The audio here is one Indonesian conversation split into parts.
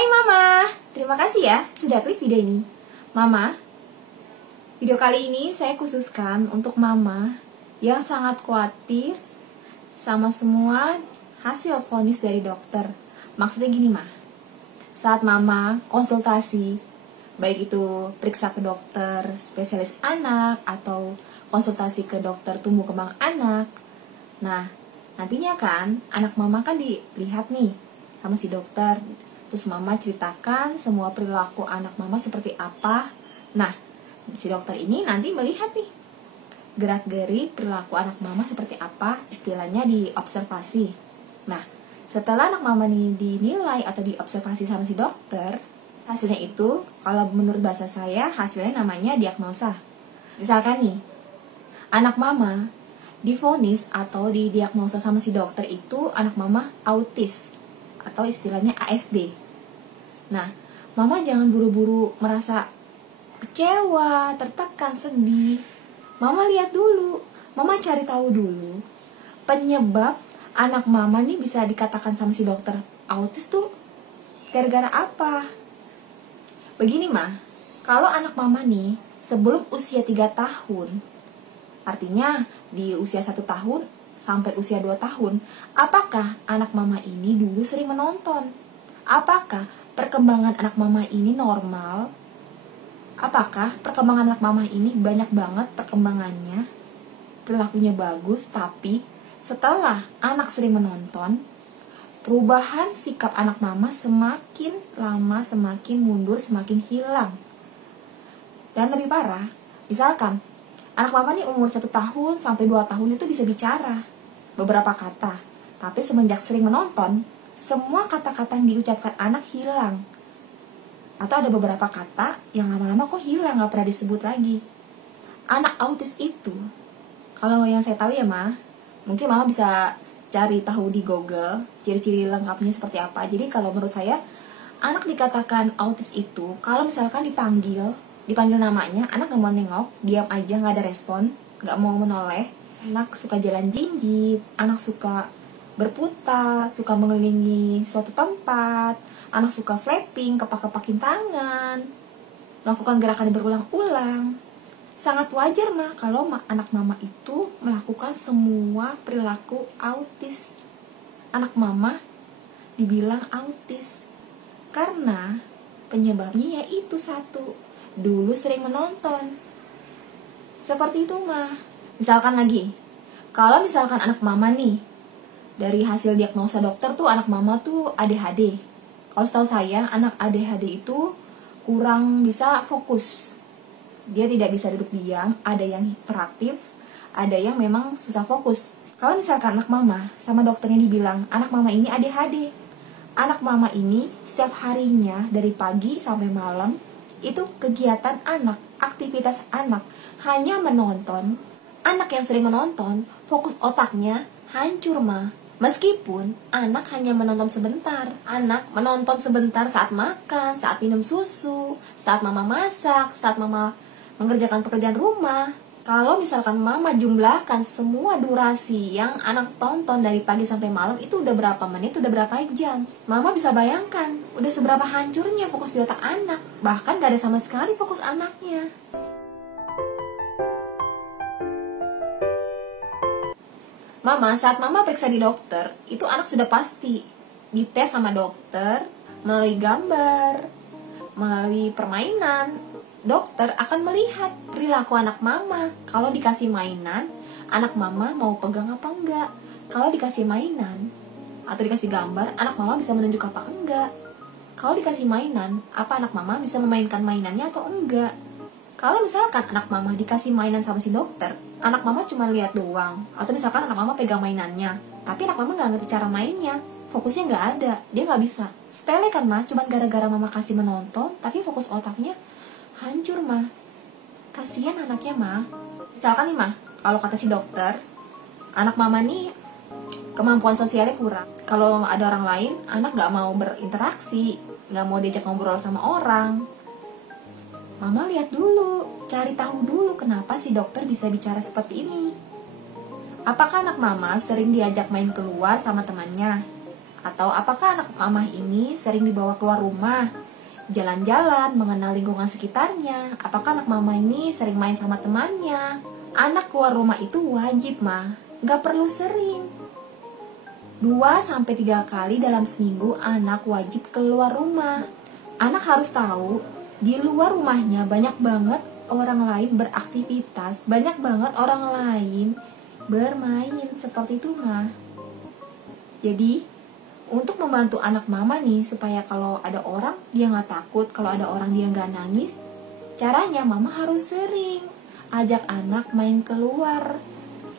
Hai Mama, terima kasih ya sudah klik video ini. Mama, video kali ini saya khususkan untuk Mama yang sangat khawatir sama semua hasil vonis dari dokter. Maksudnya gini Ma, saat Mama konsultasi, baik itu periksa ke dokter spesialis anak atau konsultasi ke dokter tumbuh kembang anak. Nah, nantinya kan anak Mama kan dilihat nih sama si dokter. Terus Mama ceritakan semua perilaku anak Mama seperti apa. Nah, si dokter ini nanti melihat nih gerak-gerik perilaku anak Mama seperti apa, istilahnya diobservasi. Nah, setelah anak Mama nih dinilai atau diobservasi sama si dokter, hasilnya itu, kalau menurut bahasa saya, hasilnya namanya diagnosa. Misalkan nih, anak Mama divonis atau didiagnosa sama si dokter itu anak Mama autis atau istilahnya ASD. Nah, Mama jangan buru-buru merasa kecewa, tertekan, sedih. Mama lihat dulu, Mama cari tahu dulu penyebab anak Mama nih bisa dikatakan sama si dokter autis tuh gara-gara apa. Begini Ma, kalau anak Mama nih sebelum usia 3 tahun, artinya di usia 1 tahun sampai usia 2 tahun, apakah anak Mama ini dulu sering menonton? Apakah perkembangan anak Mama ini normal? Apakah perkembangan anak Mama ini banyak banget perkembangannya? Perilakunya bagus, tapi setelah anak sering menonton, perubahan sikap anak Mama semakin lama semakin mundur, semakin hilang. Dan lebih parah, misalkan anak Mama nih umur 1 tahun sampai 2 tahun itu bisa bicara beberapa kata. Tapi semenjak sering menonton, semua kata-kata yang diucapkan anak hilang. Atau ada beberapa kata yang lama-lama kok hilang, gak pernah disebut lagi. Anak autis itu, kalau yang saya tahu ya Ma, mungkin Mama bisa cari tahu di Google ciri-ciri lengkapnya seperti apa. Jadi kalau menurut saya, anak dikatakan autis itu kalau misalkan dipanggil namanya, anak gak mau nengok, diam aja, gak ada respon, gak mau menoleh. Anak suka jalan jinjit, anak suka berputar, suka mengelilingi suatu tempat, anak suka flapping, kepak-kepakin tangan, melakukan gerakan berulang-ulang. Sangat wajar Ma kalau anak Mama itu melakukan semua perilaku autis. Anak Mama dibilang autis karena penyebabnya yaitu satu, dulu sering menonton. Seperti itu Ma. Misalkan lagi, kalau misalkan anak Mama nih, dari hasil diagnosa dokter tuh anak Mama tuh ADHD. Kalau setahu saya, anak ADHD itu kurang bisa fokus. Dia tidak bisa duduk diam, ada yang hiperaktif, ada yang memang susah fokus. Kalau misalkan anak Mama sama dokternya dibilang, anak Mama ini ADHD. Anak Mama ini setiap harinya dari pagi sampai malam, itu kegiatan anak, aktivitas anak, hanya menonton. Anak yang sering menonton, fokus otaknya hancur Ma. Meskipun anak hanya menonton sebentar, anak menonton sebentar saat makan, saat minum susu, saat Mama masak, saat Mama mengerjakan pekerjaan rumah. Kalau misalkan Mama jumlahkan semua durasi yang anak tonton dari pagi sampai malam, itu udah berapa menit, udah berapa jam. Mama bisa bayangkan, udah seberapa hancurnya fokus di otak anak. Bahkan gak ada sama sekali fokus anaknya. Mama, saat Mama periksa di dokter, itu anak sudah pasti dites sama dokter melalui gambar, melalui permainan. Dokter akan melihat perilaku anak Mama. Kalau dikasih mainan, anak Mama mau pegang apa enggak. Kalau dikasih mainan atau dikasih gambar, anak Mama bisa menunjuk apa enggak. Kalau dikasih mainan, apa anak Mama bisa memainkan mainannya atau enggak. Kalau misalkan anak Mama dikasih mainan sama si dokter, anak Mama cuma lihat doang. Atau misalkan anak Mama pegang mainannya, tapi anak Mama gak ngerti cara mainnya, fokusnya gak ada, dia gak bisa. Sepele kan Ma, cuma gara-gara Mama kasih menonton, tapi fokus otaknya hancur Ma. Kasian anaknya Ma. Misalkan nih Ma, kalau kata si dokter, anak Mama nih kemampuan sosialnya kurang. Kalau ada orang lain, anak gak mau berinteraksi, gak mau diajak ngobrol sama orang. Mama lihat dulu, cari tahu dulu kenapa si dokter bisa bicara seperti ini. Apakah anak Mama sering diajak main keluar sama temannya? Atau apakah anak mama ini sering dibawa keluar rumah, jalan-jalan, mengenal lingkungan sekitarnya? Apakah anak mama ini sering main sama temannya? Anak keluar rumah itu wajib, Ma. Gak perlu sering. 2-3 kali dalam seminggu anak wajib keluar rumah. Anak harus tahu, di luar rumahnya banyak banget orang lain beraktivitas, banyak banget orang lain bermain, seperti itu, Ma. Jadi, untuk membantu anak mama nih, supaya kalau ada orang dia gak takut, kalau ada orang dia gak nangis, caranya mama harus sering ajak anak main keluar,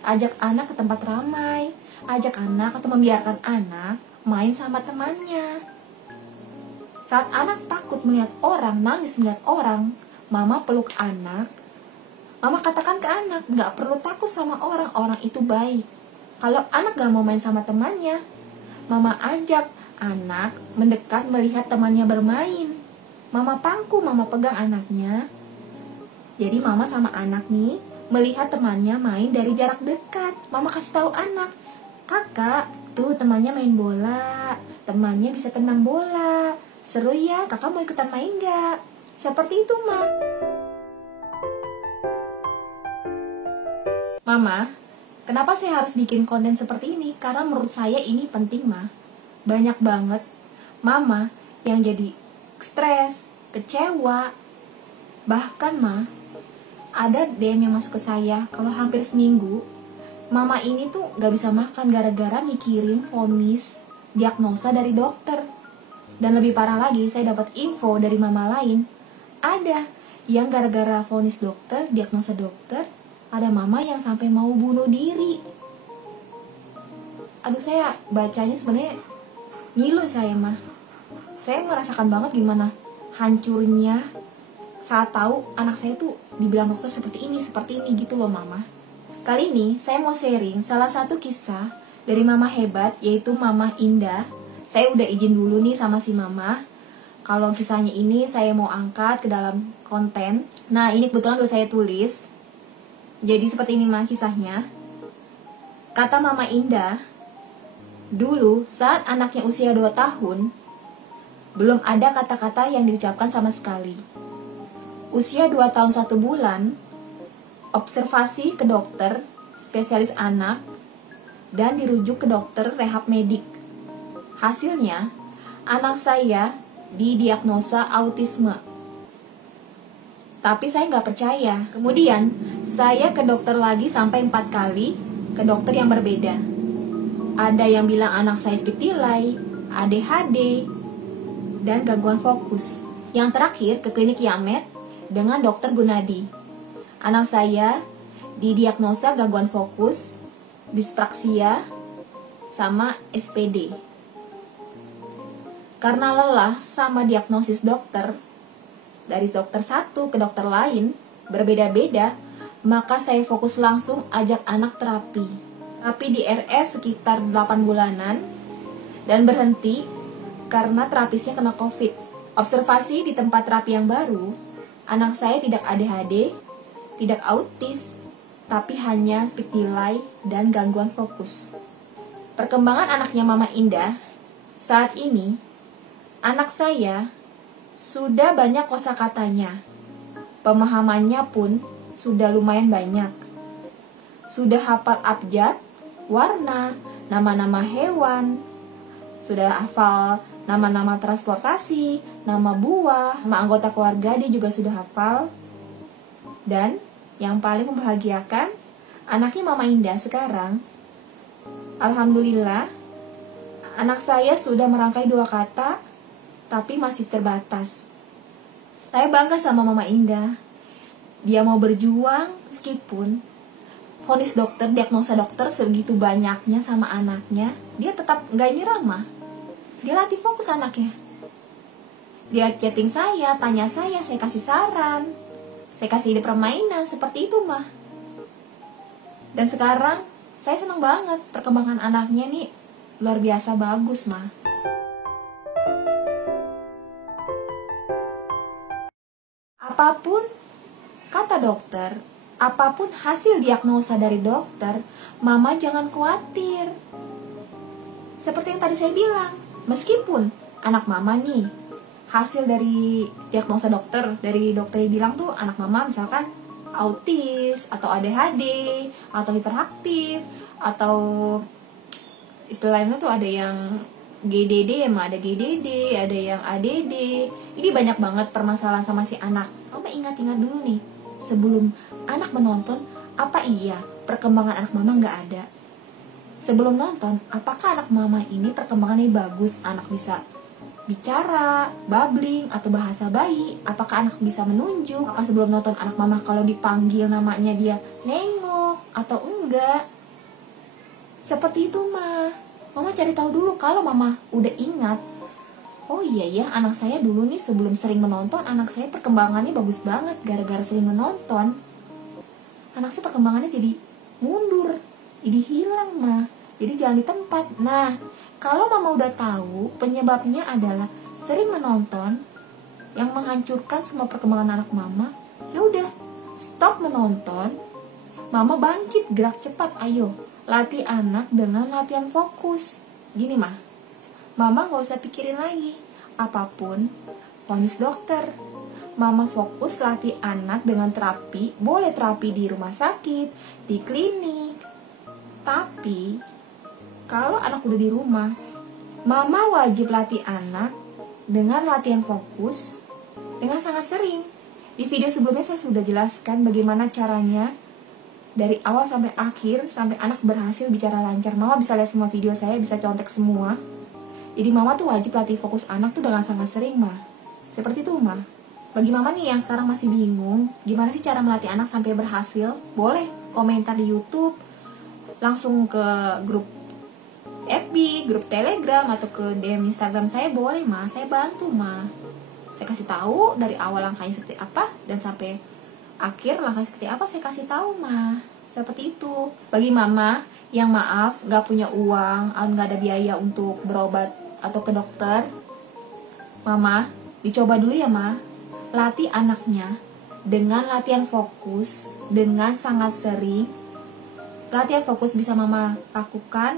ajak anak ke tempat ramai, ajak anak atau membiarkan anak main sama temannya. Saat anak takut melihat orang, nangis melihat orang, mama peluk anak. Mama katakan ke anak, gak perlu takut sama orang, orang itu baik. Kalau anak gak mau main sama temannya, mama ajak anak mendekat melihat temannya bermain. Mama pangku, mama pegang anaknya. Jadi mama sama anak nih melihat temannya main dari jarak dekat. Mama kasih tahu anak, kakak, tuh temannya main bola, temannya bisa tendang bola. Seru ya, kakak mau ikutan main gak? Seperti itu, Ma. Mama, kenapa saya harus bikin konten seperti ini? Karena menurut saya ini penting, Ma. Banyak banget mama yang jadi stres, kecewa. Bahkan, Ma, ada DM yang masuk ke saya kalau hampir seminggu mama ini tuh gak bisa makan gara-gara mikirin vonis diagnosa dari dokter. Dan lebih parah lagi, saya dapat info dari mama lain, ada yang gara-gara vonis dokter, diagnosa dokter, ada mama yang sampai mau bunuh diri. Aduh, saya bacanya sebenarnya ngilu saya, mah. Saya merasakan banget gimana hancurnya saat tahu anak saya tuh dibilang dokter seperti ini gitu loh, Mama. Kali ini saya mau sharing salah satu kisah dari mama hebat, yaitu Mama Indah. Saya udah izin dulu nih sama si Mama, kalau kisahnya ini saya mau angkat ke dalam konten. Nah, ini kebetulan udah saya tulis. Jadi seperti ini, mah, kisahnya. Kata Mama Indah, dulu saat anaknya usia 2 tahun, belum ada kata-kata yang diucapkan sama sekali. Usia 2 tahun 1 bulan, observasi ke dokter, spesialis anak, dan dirujuk ke dokter rehab medik. Hasilnya, anak saya didiagnosa autisme. Tapi saya nggak percaya. Kemudian, saya ke dokter lagi sampai 4 kali, ke dokter yang berbeda. Ada yang bilang anak saya speak delay, ADHD, dan gangguan fokus. Yang terakhir ke klinik Yamed dengan dokter Gunadi. Anak saya didiagnosa gangguan fokus, dispraksia, sama SPD. Karena lelah sama diagnosis dokter, dari dokter satu ke dokter lain, berbeda-beda, maka saya fokus langsung ajak anak terapi. Terapi di RS sekitar 8 bulanan, dan berhenti karena terapisnya kena COVID. Observasi di tempat terapi yang baru, anak saya tidak ADHD, tidak autis, tapi hanya speak delay dan gangguan fokus. Perkembangan anaknya Mama Indah, saat ini, anak saya sudah banyak kosakatanya. Pemahamannya pun sudah lumayan banyak. Sudah hafal abjad, warna, nama-nama hewan. Sudah hafal nama-nama transportasi, nama buah, nama anggota keluarga dia juga sudah hafal. Dan yang paling membahagiakan, anaknya Mama Indah sekarang, alhamdulillah, anak saya sudah merangkai 2 kata, tapi masih terbatas. Saya bangga sama Mama Indah. Dia mau berjuang meskipun vonis dokter, diagnosa dokter segitu banyaknya sama anaknya, dia tetap gak nyerah, mah. Dia latih fokus anaknya. Dia chatting saya, tanya saya kasih saran, saya kasih ide permainan, seperti itu, mah. Dan sekarang saya senang banget, perkembangan anaknya nih luar biasa bagus, mah. Apapun kata dokter, apapun hasil diagnosa dari dokter, Mama jangan khawatir. Seperti yang tadi saya bilang, meskipun anak mama nih, hasil dari diagnosa dokter, dari dokter bilang tuh anak mama misalkan autis, atau ADHD, atau hiperaktif, atau istilahnya tuh ada yang GDD, emang ada GDD, ada yang ADD. Ini banyak banget permasalahan sama si anak. Mama ingat-ingat dulu nih, sebelum anak menonton, apa iya perkembangan anak mama nggak ada? Sebelum nonton, apakah anak mama ini perkembangannya bagus? Anak bisa bicara, babbling, atau bahasa bayi? Apakah anak bisa menunjuk? Apakah sebelum nonton anak mama kalau dipanggil namanya dia nengok atau enggak? Seperti itu mah. Mama cari tahu dulu. Kalau mama udah ingat, oh iya ya, anak saya dulu nih sebelum sering menonton, anak saya perkembangannya bagus banget gara-gara sering menonton. Anak saya perkembangannya jadi mundur, jadi hilang mah, jadi jalan di tempat. Nah, kalau mama udah tahu penyebabnya adalah sering menonton yang menghancurkan semua perkembangan anak mama, ya udah, stop menonton. Mama bangkit, gerak cepat, ayo latih anak dengan latihan fokus. Gini mah, mama gak usah pikirin lagi apapun vonis dokter. Mama fokus latih anak dengan terapi. Boleh terapi di rumah sakit, di klinik. Tapi kalau anak udah di rumah, mama wajib latih anak dengan latihan fokus dengan sangat sering. Di video sebelumnya saya sudah jelaskan bagaimana caranya dari awal sampai akhir, sampai anak berhasil bicara lancar. Mama bisa lihat semua video saya, bisa contek semua. Jadi mama tuh wajib latih fokus anak tuh dengan sangat sering mah. Seperti itu mah. Bagi mama nih yang sekarang masih bingung, gimana sih cara melatih anak sampai berhasil? Boleh komentar di YouTube, langsung ke grup FB, grup Telegram, atau ke DM Instagram saya, boleh mah. Saya bantu mah. Saya kasih tahu dari awal langkahnya seperti apa, dan sampai akhir langkah seperti apa saya kasih tahu mah. Seperti itu. Bagi mama yang maaf gak punya uang, gak ada biaya untuk berobat atau ke dokter, mama dicoba dulu ya mah, latih anaknya dengan latihan fokus dengan sangat sering. Latihan fokus bisa mama lakukan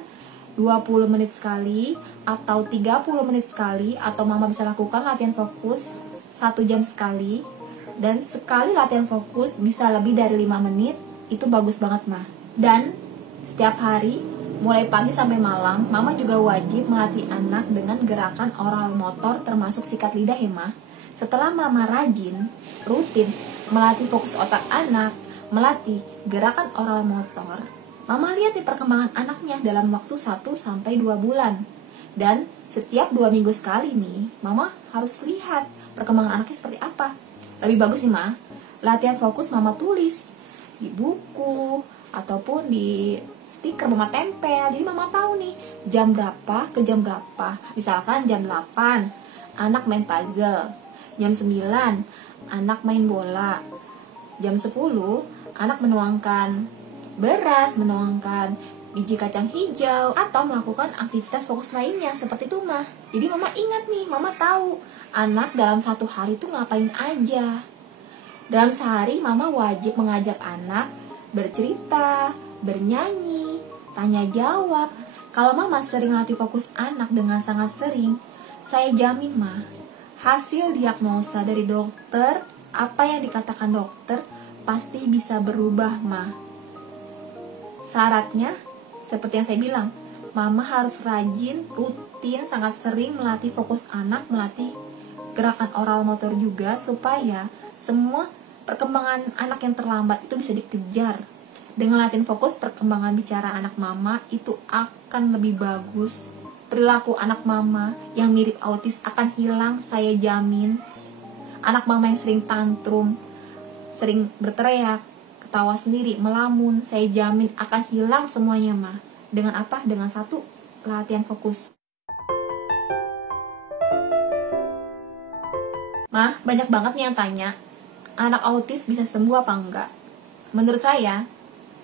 20 menit sekali atau 30 menit sekali, atau mama bisa lakukan latihan fokus 1 jam sekali. Dan sekali latihan fokus bisa lebih dari 5 menit, itu bagus banget mah. Dan setiap hari mulai pagi sampai malam, mama juga wajib melatih anak dengan gerakan oral motor termasuk sikat lidah ya mah. Setelah mama rajin, rutin melatih fokus otak anak, melatih gerakan oral motor, mama lihat nih perkembangan anaknya dalam waktu 1-2 bulan. Dan setiap 2 minggu sekali nih, mama harus lihat perkembangan anaknya seperti apa. Lebih bagus nih mah, latihan fokus mama tulis di buku ataupun di stiker mama tempel. Jadi mama tahu nih jam berapa ke jam berapa. Misalkan jam 8 anak main puzzle, jam 9 anak main bola, jam 10 anak menuangkan beras, menuangkan biji kacang hijau, atau melakukan aktivitas fokus lainnya seperti itu mah. Jadi mama ingat nih, mama tahu anak dalam 1 hari itu ngapain aja. Dalam sehari mama wajib mengajak anak bercerita, bernyanyi, tanya jawab. Kalau mama sering latih fokus anak dengan sangat sering, saya jamin mah, hasil diagnosa dari dokter, apa yang dikatakan dokter pasti bisa berubah mah. Syaratnya seperti yang saya bilang, mama harus rajin, rutin, sangat sering melatih fokus anak, melatih gerakan oral motor juga, supaya semua perkembangan anak yang terlambat itu bisa dikejar. Dengan latihan fokus, perkembangan bicara anak mama itu akan lebih bagus. Perilaku anak mama yang mirip autis akan hilang, saya jamin. Anak mama yang sering tantrum, sering berteriak, ketawa sendiri, melamun, saya jamin akan hilang semuanya mah. Dengan apa? Dengan 1, latihan fokus. Mah, banyak banget nih yang tanya, anak autis bisa sembuh apa enggak? Menurut saya,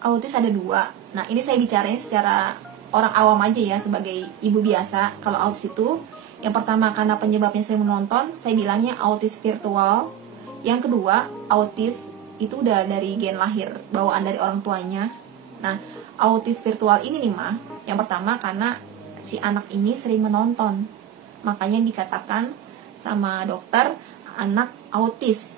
autis ada 2. Nah, ini saya bicaranya secara orang awam aja ya, sebagai ibu biasa. Kalau autis itu, yang pertama karena penyebabnya sering menonton, saya bilangnya autis virtual. Yang kedua, autis itu udah dari gen lahir, bawaan dari orang tuanya. Nah, autis virtual ini nih mah, yang pertama karena si anak ini sering menonton. Makanya dikatakan sama dokter anak autis.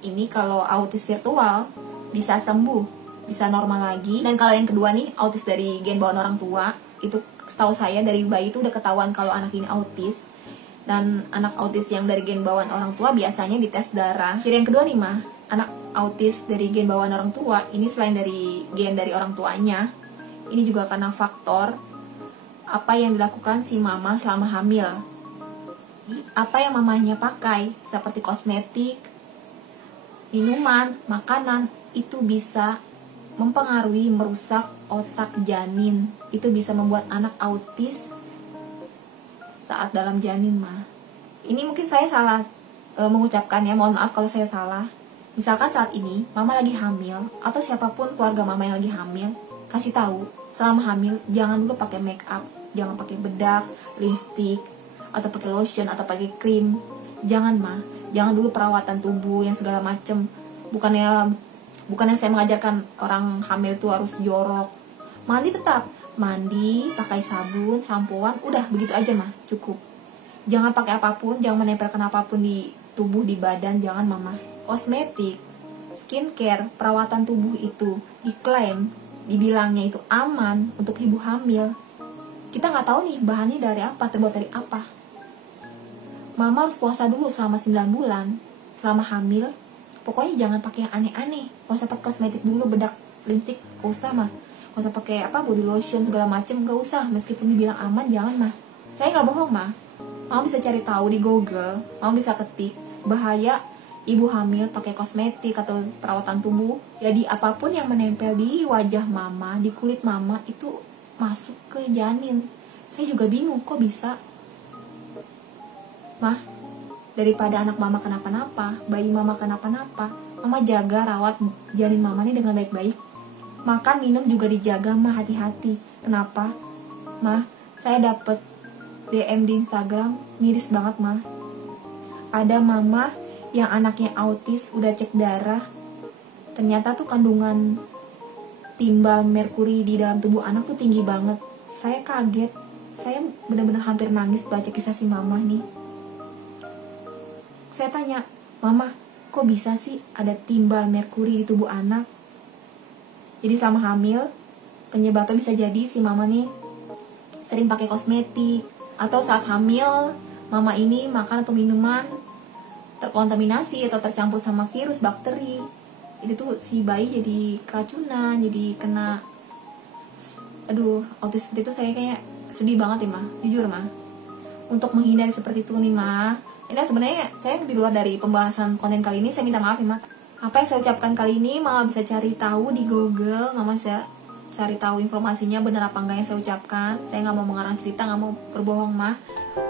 Ini kalau autis virtual bisa sembuh, bisa normal lagi. Dan kalau yang kedua nih, autis dari gen bawaan orang tua, itu setahu saya dari bayi itu udah ketahuan kalau anak ini autis. Dan anak autis yang dari gen bawaan orang tua biasanya dites darah. Ciri yang kedua nih mah, anak autis dari gen bawaan orang tua ini selain dari gen dari orang tuanya, ini juga karena faktor apa yang dilakukan si mama selama hamil. Apa yang mamanya pakai seperti kosmetik, minuman, makanan itu bisa mempengaruhi, merusak otak janin. Itu bisa membuat anak autis saat dalam janin mah. Ini mungkin saya salah mengucapkan ya, mohon maaf kalau saya salah. Misalkan saat ini mama lagi hamil atau siapapun keluarga mama yang lagi hamil, kasih tahu selama hamil jangan dulu pakai make up, jangan pakai bedak, lipstick, atau pakai lotion atau pakai krim. Jangan mah, jangan dulu perawatan tubuh yang segala macem. Bukannya saya mengajarkan orang hamil itu harus jorok. Mandi tetap, mandi, pakai sabun, sampoan, udah begitu aja mah, cukup. Jangan pakai apapun, jangan menempelkan apapun di tubuh, di badan, jangan mama. Kosmetik, skincare, perawatan tubuh itu diklaim, dibilangnya itu aman untuk ibu hamil. Kita nggak tahu nih bahannya dari apa, terbuat dari apa. Mama harus puasa dulu selama 9 bulan, selama hamil. Pokoknya jangan pakai yang aneh-aneh. Gak usah pakai kosmetik dulu, bedak, lipstick, gak usah mah. Gak usah pakai body lotion segala macem, gak usah. Meskipun dibilang aman, jangan mah. Saya nggak bohong mah. Mama bisa cari tahu di Google, mama bisa ketik bahaya ibu hamil pakai kosmetik atau perawatan tubuh. Jadi apapun yang menempel di wajah mama, di kulit mama itu masuk ke janin. Saya juga bingung kok bisa. Mah, daripada anak mama kenapa-napa, bayi mama kenapa-napa, mama jaga rawat janin mama ini dengan baik-baik. Makan minum juga dijaga mah, hati-hati. Kenapa? Mah, saya dapet DM di Instagram miris banget mah. Ada mama yang anaknya autis, udah cek darah, ternyata tuh kandungan timbal merkuri di dalam tubuh anak tuh tinggi banget. Saya kaget, saya benar-benar hampir nangis baca kisah si mama nih. Saya tanya, mama, kok bisa sih ada timbal merkuri di tubuh anak? Jadi selama hamil, penyebabnya bisa jadi si mama nih sering pakai kosmetik, atau saat hamil mama ini makan atau minuman terkontaminasi atau tercampur sama virus, bakteri. Jadi tuh si bayi jadi keracunan, jadi kena. Aduh, autis seperti itu saya kayak sedih banget ya mah, jujur mah. Untuk menghindari seperti itu nih mah, ini sebenarnya saya di luar dari pembahasan konten kali ini, saya minta maaf ya mah. Apa yang saya ucapkan kali ini mama bisa cari tahu di Google, mama bisa cari tahu informasinya benar apa enggak yang saya ucapkan. Saya nggak mau mengarang cerita, nggak mau berbohong mah.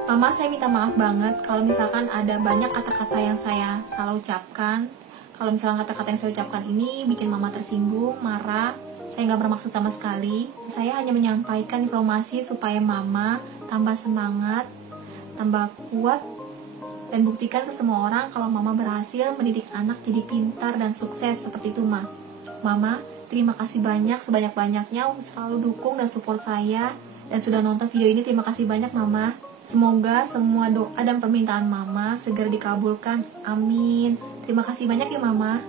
Mama, saya minta maaf banget kalau misalkan ada banyak kata-kata yang saya salah ucapkan. Kalau misalkan kata-kata yang saya ucapkan ini bikin mama tersinggung, marah, saya nggak bermaksud sama sekali. Saya hanya menyampaikan informasi supaya mama tambah semangat, tambah kuat, dan buktikan ke semua orang kalau mama berhasil mendidik anak jadi pintar dan sukses seperti itu mah. Mama, terima kasih banyak, sebanyak-banyaknya selalu dukung dan support saya, dan sudah nonton video ini. Terima kasih banyak mama. Semoga semua doa dan permintaan mama segera dikabulkan. Amin. Terima kasih banyak ya mama.